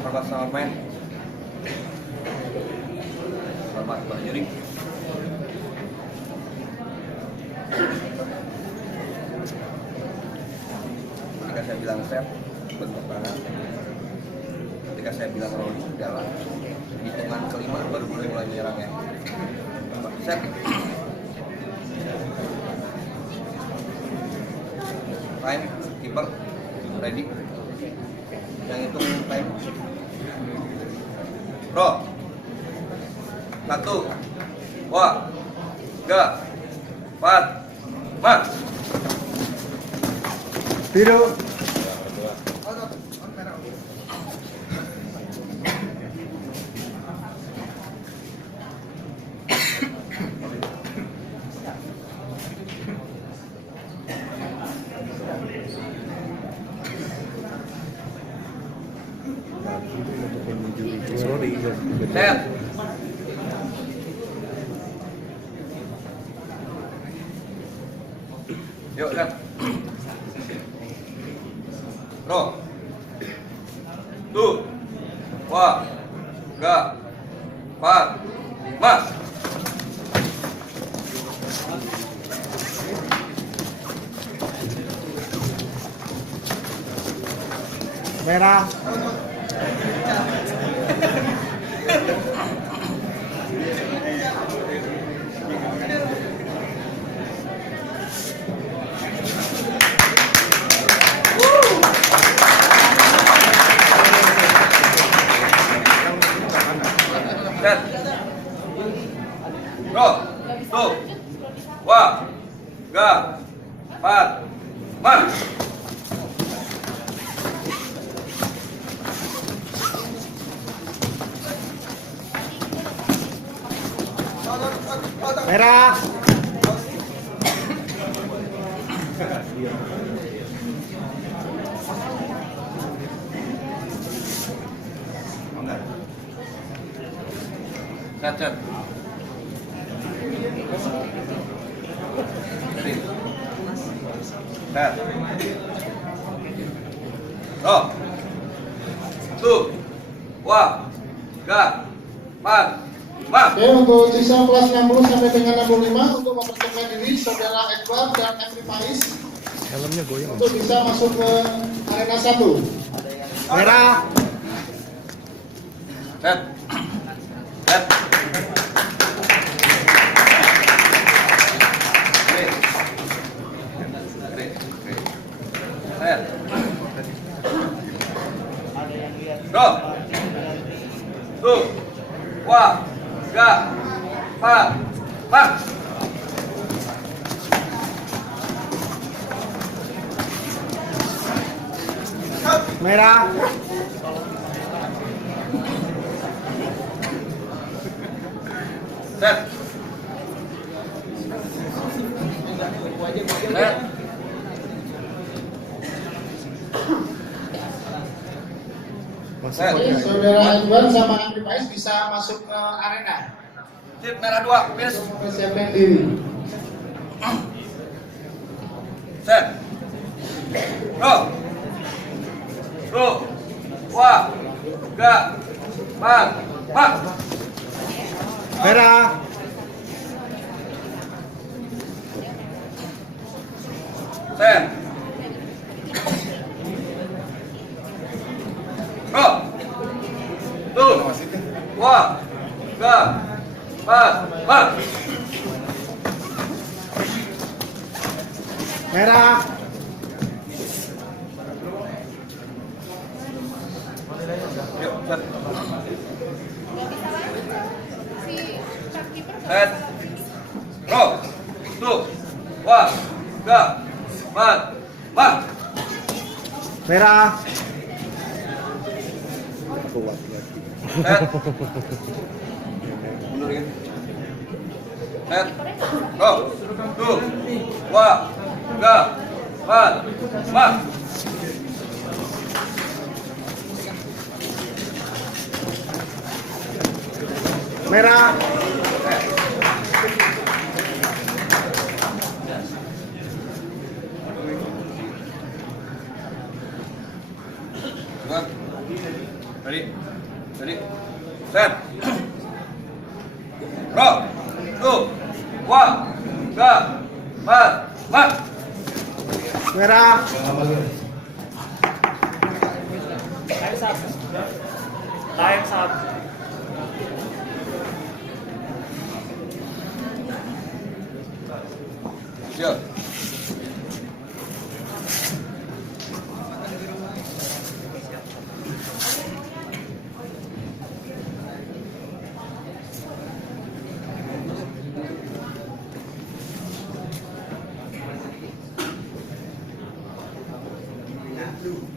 Selamat sama main. Selamat berjuri. Ketika saya bilang set, bentuk tangan. Ketika saya bilang roll jalan, hitungan kelima baru boleh mulai menyerang ya. Set. Time, keeper, ready. Yang hitung time. Roll. 1, 2, 3, 4, 5. Biru. Sorry. Set. Yuk, set. Roll. 2, 2, 3, 4, 5. Merah. Set. Roll. 2, 2, 3, 4, 5. Merah. Set, set. Ready. Set. Roll. 2, 2, 3, 4, 5. Oke, untuk sisa kelas 60 sampai dengan 65 untuk mempersiapkan diri saudara Edward dan Emri Faiz Helmnya goyang. untuk bisa masuk ke arena 1. Merah. Set. Set. Set. Roll. 2, 2, 3, 4, 5. Merah. Set. Set. Masuk Oke, pakai. saudara Edward sama Emri Faiz bisa masuk ke arena. Tip merah 2, finish. Mempersiapkan diri. Set. Roll. 2, 2, 3, 4, 5. Merah. Set. Roll. 2, 2, 3, 4, 5. Merah. Yuk, set. Set. Roll. 2, 2, 3, 4, 5. Merah. Set. Mundurin. Set. Roll. 2, 2, 3, 4, 5. Merah. Set. Roll. 2, 1, go. Mark. Merah. Time's up. Time's up. Siap. Lu